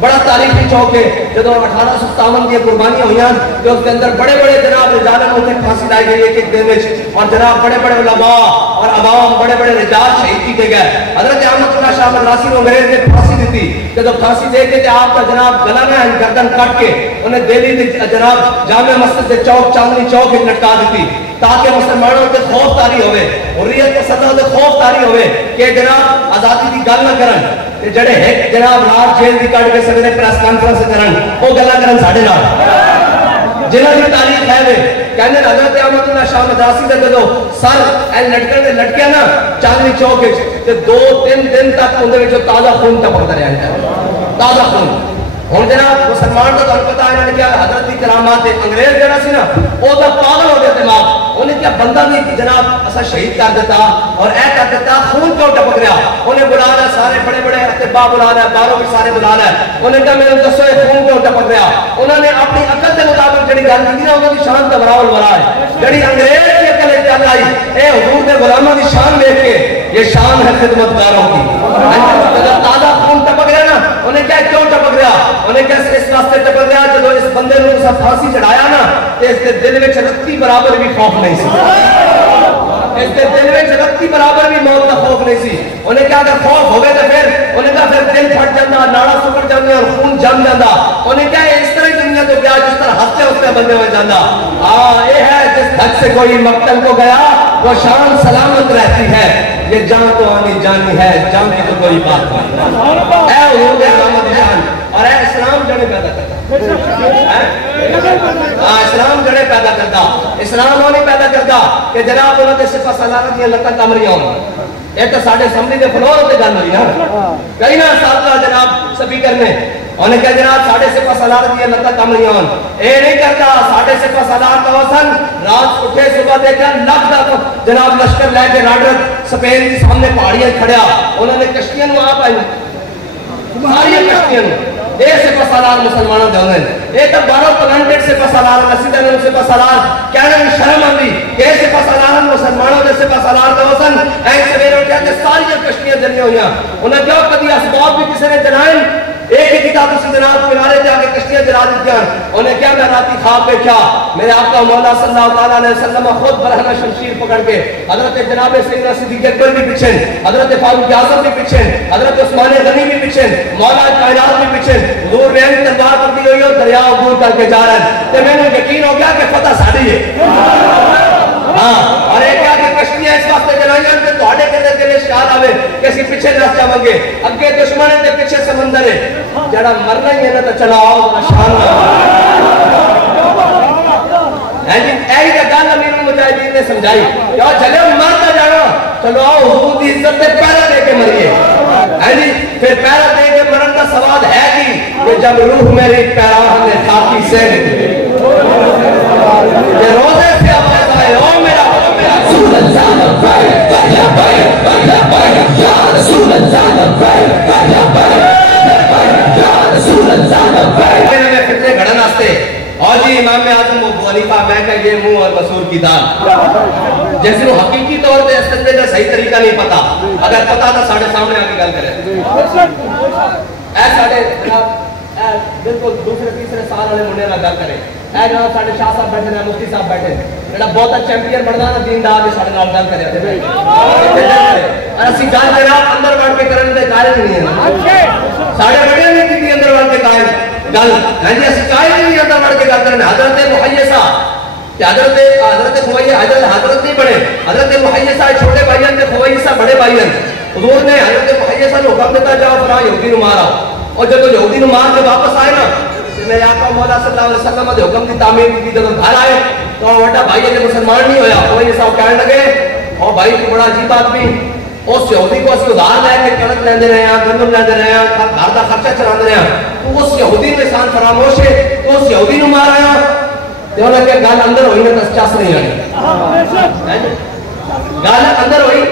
بڑا تاریخی چوک ہے. جب 1857 کی قربانیاں ہوئی تو اس کے اندر بڑے بڑے جناب رجال نے پھانسی لائی گئی ایک دن میں, اور جناب بڑے بڑے علماء اور عوام بڑے بڑے رجال شہید کیے گئے. حضرت احمد اللہ شاہ مدراسی کو انگریز نے پھانسی دی تھی. جب پھانسی دے کے آپ کا جناب گلا میں گردن کاٹ کے انہیں دہلی جناب جامع مسجد کے چوک چاندنی چوک لٹکا دیتی تاکہ مسلمانوں کے خوف تاری ہوئے, حریت کے صدر سے خوف تاری ہوئے کہ جناب آزادی کی گل نہ کرن جڑے ایک جناب رات جیل دی کٹ کے سویرے پریس کانفرنس کرن وہ گلا کرن ساڈے نال جنہاں دی تاریخ ہے. کہنے حضرت احمد اللہ شاہ مدراسی دے جدو سر اے لٹکن دے لٹکیا نا چاندنی چوک تے 2-3 دن تک اندر وچ تازہ خون ٹپکدا رہیا, تازہ خون. ہوں جناب مسلمان تو تمہیں پتا ہے کیا حضرت کی کرامات ہے. انگریز جڑا سی نا وہ تو پاگل ہو گیا دماغ, انہیں کیا بندہ بھی جناب ایسا شہید کر دیتا اور اے کر دیتا خون کیوں ٹپک رہا. انہیں بلا رہا سارے بڑے بڑے اتباع بلا رہا, باہروں بھی سارے بلا رہا. انہیں کہا میرے دسو یہ خون کیوں ٹپک رہا. انہوں نے اپنی عقل کے مطابق جڑی گل کی نا انہوں کی شان کا براول برا ہے. جڑی انگریز کی عقل چل آئی اے حضور دے غلاموں کی شان دیکھ کے یہ شان ہے خدمتگاروں کی. تازہ خون ٹپک رہا نا انہیں کیا کیوں ٹپک رہا. انہیں کیسے اس واسطے ٹپک رہا جب اس بندے نے اسا پھانسی چڑھایا نا تو اس کے دل میں رتی برابر بھی خوف نہیں سی, اس کے دل میں رتی برابر بھی موت کا خوف نہیں سی. انہیں کہا اگر خوف ہوگئے تو پھر انہیں کہا پھر دل پھٹ جانا, ناڑا سکڑ جانا اور خون جم جانا. انہیں کہا اس طرح دنیا تو گیا جس طرح ہستے اس طرح بندے میں جانا. یہ ہے جس حد سے کوئی مقتل کو گیا وہ شان سلامت رہتی ہے. یہ جان تو آنی جانی ہے, جان کی تو کوئی بات نہیں. اے حضور احمد شان اور اے اسلام جڑے پیدا کرتا, اسلام جڑے پیدا کرتا. اسلام وہ نہیں پیدا کرتا کہ جناب انہوں نے صفحہ سالانہ دیا لتا کمریاں ہوں. ایک تو ساڑھے سمجھی دے فلور ہوتے گل ہوئی نا کئی نا ساتھ جناب سپیکر نے انہیں کہا جناب ساڑھے صفحہ سالانہ دیا لتا کمریاں ہوں. اے نہیں کرتا ساڑھے صفحہ سالانہ کا وسن رات اٹھے صبح دیکھا لگ دا جناب لشکر لے کے راڈرت سپین کی سامنے پہاڑیاں کھڑیا. انہوں نے کشتیاں نو آپ آئی ساری کشتیاں اے صفحہ سالار مسلمانوں دے ہونے اے تو 12 پلانٹڈ صفحہ سالار مسجدہ نے صفحہ سالار کہنا میں شرم آندی کہ اے صفحہ سالار مسلمانوں دے صفحہ سالار دا وسن اے سویرے اٹھیا کہ ساری کشتیاں جلنی ہوئیاں. انہیں کہو کدی اسباب بھی کسی نے جنائیں ایک ہی کتاب اسی جناب کنارے جا کے کشتیاں جلا دیتی ہیں. انہیں کیا میں راتی خواب دیکھا میرے آقا مولا صلی اللہ علیہ وسلم خود برہنہ شمشیر پکڑ کے حضرت جناب سیدنا صدیق اکبر بھی پیچھے, حضرت فاروق اعظم بھی پیچھے, حضرت عثمان غنی بھی پیچھے, مولا کائنات بھی پیچھے. حضور نے تلوار پر دی ہوئی اور دریا عبور کر کے جا رہے ہیں تو میں نے یقین ہو گیا کہ فتح ساڑھی ہے. ہاں اور ایک کیا کہ کشتیاں اس واسطے جلائیں گے کہ توڑے کے در کے لئے شکال آوے کسی پیچھے نہ جاؤں گے اگے دشمن ہے پیچھے سمندر ہے جڑا مرنا ہی ہے نا تو چلاؤ شان ایہی کا گال امیر المجاہدین نے سمجھائی کہ چلے مرتا جانا چلو آؤ حضور دی عزت سے پیرا دے کے مریے. پھر پیرا دے کے مرن کا سواد ہے کی کہ جب روح میری پیرا ہم نے خاکی سے یہ روزے سے آواز آئے او میرا رسول اللہ یا رسول اللہ یا رسول اللہ میں فتنے گھڑن آستے اور جی امام اعظم ابو حنیفہ میں کہ یہ منہ اور مسور کی دال جیسے وہ حقیقی طور پہ استدلے کا صحیح طریقہ نہیں پتا اگر پتا تھا ساڑھے سامنے آگے گل کرے اے ساڑھے بالکل دوسرے تیسرے سال والے منڈے نہ گل کرے اے جناب ساڑھے شاہ صاحب بیٹھے ہیں مفتی صاحب بیٹھے جڑا بہت چیمپئن بننا نا دین دار ساڑھے نال گل کرے اور اسی گل جناب اندر بڑھ کے کرنے دے قائل نہیں ہے ساڑھے بڑے نہیں کی اندر بڑھ کے قائل گل ہے جی اسی قائل نہیں اندر بڑھ کے گل کرنے حضرت محیصہ حضرت نہیں بڑے حضرت محیصہ چھوٹے بھائیان تے خویصہ بڑے بھائیان. حضور نے حضرت محیصہ نے حکم دیتا جاؤ فرا یہودی نو مارا اور جب یہودی نو مار کے واپس آئے نا میرے آقا مولا صلی اللہ علیہ وسلم نے حکم دی تعمیر کی جب گھر آئے تو بڑا بھائی نے مسلمان نہیں ہویا خویصہ کہنے لگے اور بھائی کو بڑا عجیب آدمی اس یہودی کو اسی ادھار لے کے کنک لیندے رہے ہیں گندم لیندے رہے ہیں گھر دا خرچہ چلاندے رہے ہیں تو اس یہودی نے انسان فراموش ہے تو اس یہودی نو مار آیا تو نے کہ گل اندر ہوئی نہ چس نہیں آئی گل اندر ہوئی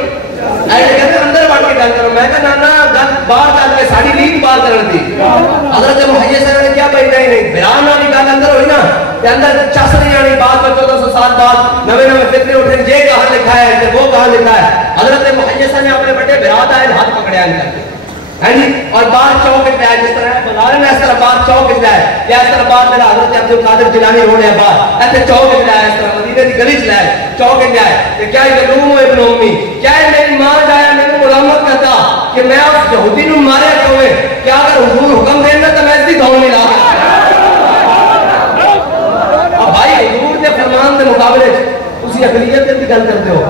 ایسے کہتے اندر بڑھ کے گل کرو میں کہ نانا گل باہر گل کے ساڑی لیگ باہر کرن دی حضرت محیصہ نے کیا بھائی نہیں بیان والی گل اندر ہوئی نا کہ اندر چس نہیں آنی بات میں 1400 سال بعد نوے نوے فتنے اٹھے یہ کہاں لکھا ہے وہ کہاں لکھا ہے. حضرت محیصہ نے اپنے بڑے براد آئے ہاتھ پکڑے ان کر کے اور بات چوک لیا جس طرح بنا رہے ہیں اس طرح بات چوک لیا ہے یا اس طرح بات جڑا حضرت عبد القادر جیلانی ہونے ہے بات ایسے چوک لیا ہے اس طرح مدینے کی گلی چلا ہے چوک لیا ہے کہ کیا یلوم ابن امی کیا میری ماں جایا میری ملامت کرتا کہ میں اس یہودی نو مارے کیوں کیا اگر حضور حکم دینا تو میں اس کی دھون نہیں لا اب بھائی حضور کے فرمان کے مقابلے تسی اقلیت کی گل کرتے ہو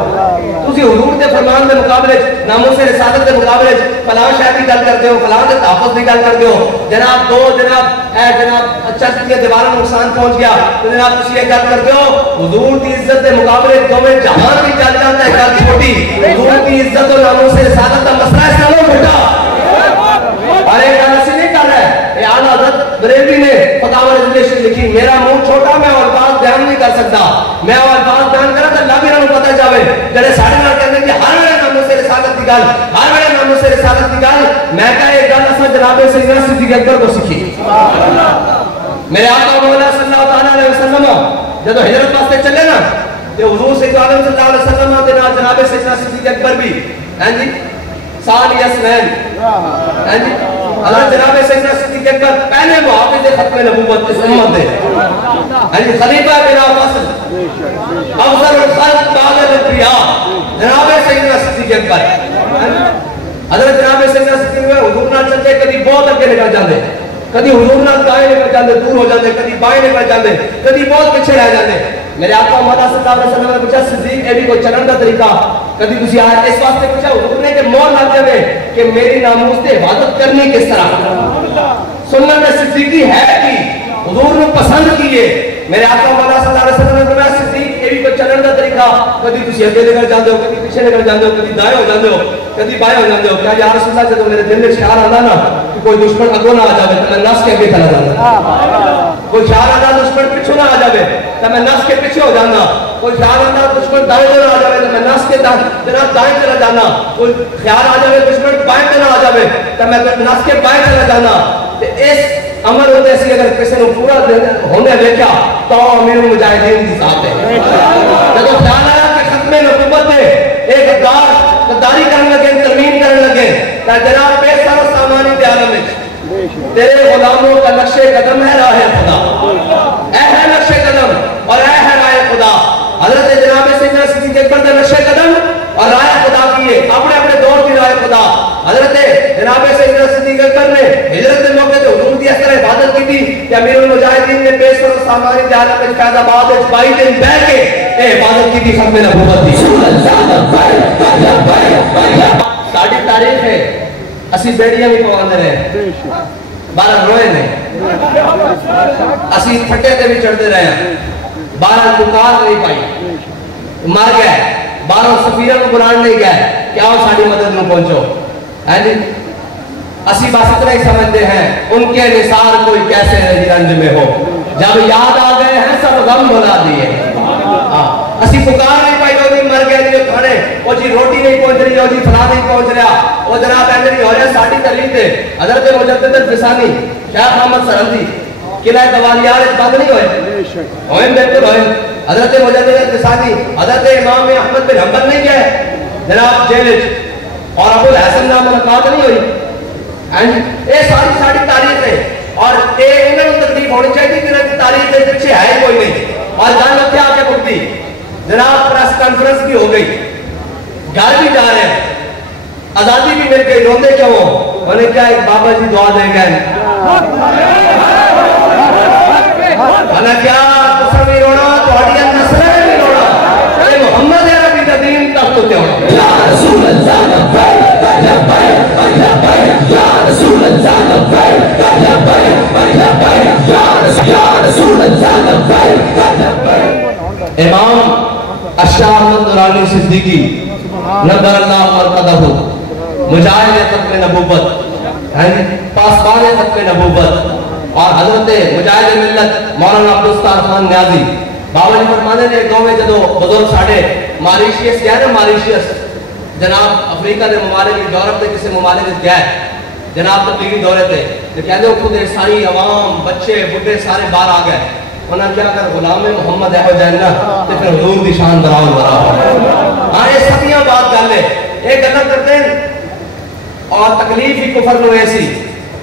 تسی حضور کے فرمان کے مقابلے ناموس رسالت کے مقابلے فلاں شہر کی گل کرتے ہو فلاں کے تحفظ کی گل کرتے ہو جناب دو جناب چرچ کی دیواروں میں نقصان پہنچ گیا تو جناب تسی یہ گل کرتے ہو حضور کی عزت کے مقابلے دونوں جہان کی چل جاتا ہے گل چھوٹی حضور کی عزت اور ناموس رسالت کا مسئلہ ہے سالوں بیٹا ارے گل ایسی نہیں کر رہا ہے یہ اعلیٰ حضرت بریلوی نے فتاوی رضویشن لکھی میرا منہ چھوٹا میں اور بات بیان نہیں کر سکتا میں اور بات بیان کرا تو اللہ بھی انہوں پتہ جاوے جڑے ساڑھے نال کہتے ہیں کہ ہر ویلے ناموس رسالت کی گل ہر ویلے ناموس رسالت کی گل میں کہا یہ گل اساں جناب سیدنا صدیق اکبر کو سیکھی میرے آقا مولا صلی اللہ علیہ وسلم جب ہجرت واسطے چلے نا تو حضور سید عالم صلی اللہ علیہ وسلم کے نال جناب سیدنا صدیق اکبر بھی ہیں جی سال یسمین ہیں جی اللہ جناب سیدنا صدیق اکبر پہلے محافظ ختم نبوت اس امت دے یعنی خلیفہ بلا فصل افضل الخلق بعد الانبیاء جناب سیدنا صدیق اکبر حضرت جناب سیدنا صدیق اکبر حضور نال چلتے کبھی بہت اگے نکل جاندے کبھی حضور نال دائیں نکل جاندے دور ہو جاندے کبھی بائیں نکل جاندے کبھی بہت پیچھے رہ جاندے میرے آقا مولا صلی اللہ علیہ وسلم نے پوچھا صدیق اے بھی کوئی چلن دا طریقہ کبھی تسی آیا اس واسطے پوچھا حضور نے کہ مور لگ جاوے کہ میری ناموس تے حفاظت کرنی کس طرح سنت صدیقی ہے کی حضور نے پسند کیے میرے آقا مولا صلی اللہ علیہ وسلم نے فرمایا صدیق اے بھی کوئی چلن دا طریقہ کبھی تسی اگے نکل جاندے ہو کبھی پیچھے نکل جاندے ہو کبھی دائیں ہو جاندے ہو کبھی بائیں ہو جاندے ہو کیا یا رسول اللہ جب میرے دل میں خیال آندا نا کہ کوئی دشمن اگوں نہ آ جاوے تو میں نس کے اگے چلا جانا کوئی خیال آندا دشمن پیچھے نہ آ جاوے تو میں نس کے پیچھے ہو جانا کوئی خیال آندا دشمن دائیں نہ آ جاوے تو میں نس کے جناب دائیں چلا جانا کوئی خیال آ جاوے دشمن بائیں نہ آ جاوے تو میں نس کے بائیں چلا جانا اس عمل ہوتے سی اگر کسی نے پورا ہونے دیکھا تو امیر المجاہدین کی ذات ہے جب خیال آیا کہ ختم نبوت ہے ایک غداری کرنے لگے ترمیم کرنے لگے کہ جناب بے سر و سامانی دے عالم میں تیرے غلاموں کا نقش قدم ہے راہ خدا اے ہے نقش قدم اور اے ہے راہ خدا حضرت جناب سیدنا صدیق اکبر نے نقش قدم اور راہ خدا کیے اپنے اپنے دور کی راہ خدا حضرت جناب سیدنا صدیق اکبر نے ہجرت کے موقع تے حضور دی اس طرح عبادت کی تھی کہ امیر المجاہدین نے بے سر و سامانی دے عالم میں فیض آباد 22 دن بیٹھ کے عبادت کی تھی ختم نبوت دی ساڑھی تاریخ ہے اسی بیڑیاں بھی پواندے رہے بارہ روئے نے اسی پھٹے تے بھی چڑھتے رہے بارہ پکار نہیں پائی مار گئے بارہ سفیرہ کو بلان نہیں گئے کہ آؤ ساڑھی مدد میں پہنچو اسی بس اتنا ہی سمجھتے ہیں ان کے نثار کوئی کیسے رہی رنج میں ہو جب یاد آ گئے ہیں سب غم بھلا دیے اسی پکار نہیں پائی وہ جی مر گئے جو کھانے وہ جی روٹی نہیں پہنچ رہی وہ جی فلاں نہیں پہنچ رہا وہ جناب ایسے نہیں ہو رہا ساڑھی تحریر تھے حضرت مجدد الفسانی شیخ محمد سرحدی قلعہ دوالیار بند نہیں ہوئے بالکل ہوئے حضرت مجدد الفسانی حضرت امام احمد بن حنبل نہیں گئے جناب جیل اور ابو الحسن نام ملاقات نہیں ہوئی یہ ساری تاریخ ہے اور یہ انہوں نے تکلیف ہونی چاہیے کہ انہوں کی تاریخ کے پیچھے ہے کوئی نہیں اور جان لگتے آ کے بکتی جناب پریس کانفرنس بھی ہو گئی گھر بھی جا رہے ہیں آزادی بھی مل گئی روندے کیوں ہو انہوں نے کیا ایک بابا جی دعا دیں گے انا کیا تصویر نہیں رونا تو آڈیا نصر نہیں رونا کہ محمد عربی کا دین تخت ہوتے ہونا یا رسول اللہ لبیک لبیک لبیک یا رسول اللہ لبیک لبیک لبیک یا رسول اللہ لبیک لبیک امام اشاہ احمد نورانی صدیقی نظر اللہ مرقدہ مجاہد ختم نبوت پاسبان ختم نبوت اور حضرت مجاہد ملت مولانا عبدالستار خان نیازی بابا جی فرمانے نے دو میں جدو بزرگ ساڑھے ماریشیس گیا نا ماریشیس جناب افریقہ دے ممالک یورپ دے کسی ممالک گیا جناب تبلیغی دورے تھے تو کہتے ہو خود ساری عوام بچے بڑھے سارے باہر آ گئے انہوں نے کیا کر غلام محمد ہے ہو جائے نا تو پھر حضور دی شان براؤ براؤ ہاں یہ سبیاں بات کر لے ایک گلہ کرتے ہیں اور تکلیف ہی کفر نو ایسی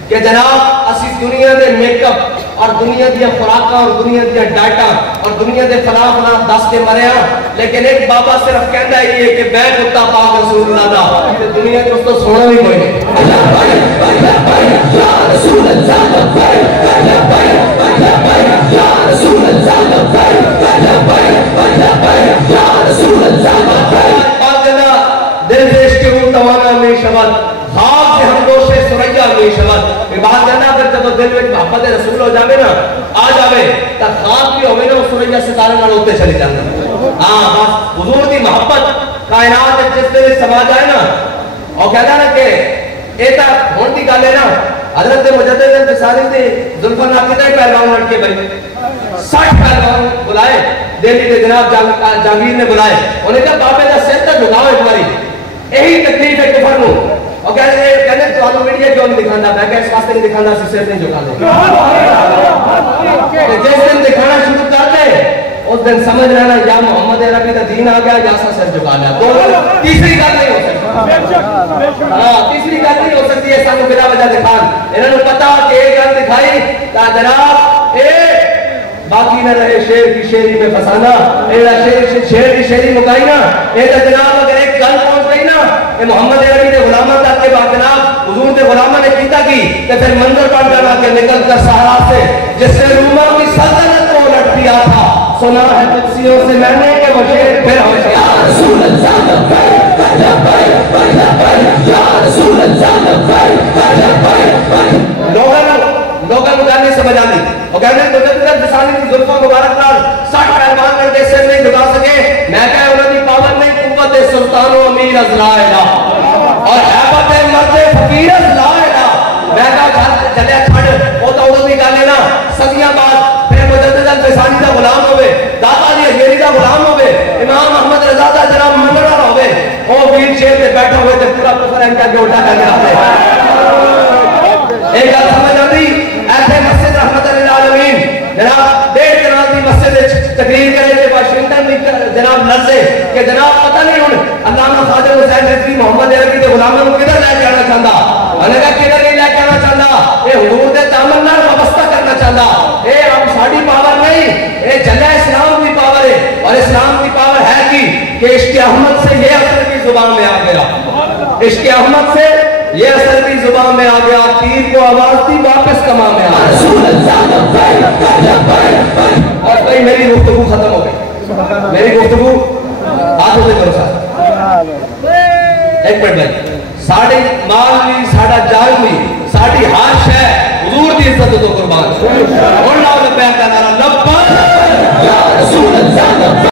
کہ جناب اسی دنیا دے میک اپ اور دنیا دیا خوراکاں اور دنیا دیا ڈائٹاں اور دنیا دے فلاں فلاں دس کے مرے ہاں، لیکن ایک بابا صرف کہندا ہے یہ کہ میں کتا پاک رسول اللہ دا تے دنیا تے اس تو سونا بھی کوئی نہیں۔ یا رسول اللہ یا رسول اللہ یا رسول اللہ دل دیش کے وہ توانا میں شبد خواب سے ہم دوشے سریا میں شبد میں بات جانا اگر جب دل میں محبت رسول ہو جاوے نا آ جاوے تا خواب بھی ہوئے نا سریا ستارے نال ہوتے چلے جانا۔ ہاں بس حضور دی محبت کائنات جس میں سما جائے نا اور کہتا نا کہ ایتا ہون دی گالے نا حضرت مجدد انتصاری دے ذوالفقار کتنے پہلوان لڑ کے بھائی 60 پہلوان بلائے دہلی کے جناب جہانگیر نے بلائے انہیں کہا بابے دا سر تک جھکاؤ ایک باری یہی تکلیف ہے کفر نو اور کہنے تو آنو میڈیا کیوں نہیں دکھانا میں کہ اس واسطے نہیں دکھانا سی سر نہیں جھکا دے جس دن دکھانا شروع کر دے اس دن سمجھ رہنا یا محمد عربی دا دین آ گیا یا سا سر جھکانا تیسری گل نہیں ہو سکتی۔ تیسری گل نہیں ہو سکتی ہے سانو بلا وجہ دکھان انہوں نے پتا کہ ایک گل دکھائی تا جناب باقی نہ رہے شیر کی شیری میں فسانا شیر کی شیری مکائی نا جناب اگر ایک گل پہنچ گئی نا محمد عربی نے غلامہ تک کے بعد جناب حضور نے غلامہ نے کیتا کی تو پھر منظر پڑ جانا کہ نکل کر سہارا سے جس سے روما کی سلطنت کو الٹ دیا تھا سنا ہے قدسیوں سے میں نے کہ وہ شیر پھر ہو گیا۔ یا رسول اللہ یا رسول اللہ لوگوں کو جاننے سمجھ آنی اور کہنے مجدد انتصاری کی ذوالفقار مبارک نال 60 پہلوان کر کے سر نہیں جھکا سکے میں کہا انہوں نے پاور نہیں قوت سلطان و امیر از لا الہ اور حیبت مرد فقیر از لا الہ میں کہا چلے چھڑ وہ تو انہوں نے گالے نا صدیاں بعد پھر مجدد انتصاری دا غلام ہوئے داتا جی اجمیری دا غلام ہوئے امام احمد رضا دا جناب منگڑا ہوئے وہ ویل چیئر پہ بیٹھا ہوئے تو پورا کفر ان کا کے اٹھا کر کے ایک گل سمجھ آتی ایسے مسجد رحمت للعالمین جناب 1.5 کنال کی مسجد تقریر کرے تھے واشنگٹن میں جناب لرزے کہ جناب پتہ نہیں ہوں علامہ خواجہ حسین رضوی محمد عربی کے غلاموں کو کدھر لے کے آنا چاہتا انہوں نے کہا کدھر نہیں لے کے آنا چاہتا یہ حضور دے دامن نال وابستہ کرنا چاہتا اے اب ساڈی پاور نہیں اے جلہ اسلام کی پاور ہے اور اسلام کی پاور ہے کہ عشق احمد سے یہ اثر کی زبان میں آ گیا عشق احمد سے یہ اثر بھی زبان میں آ گیا تیر کو آواز دی واپس کما میں آ اور بھائی میری گفتگو ختم ہو گئی میری گفتگو ہاتھوں سے کرو ساتھ ایک منٹ بھائی ساڑھے مال بھی ساڑھا جان بھی ساڑھی ہر شے حضور دی عزت تو قربان اور لاؤ لبیک کا نعرہ لبیک یا رسول اللہ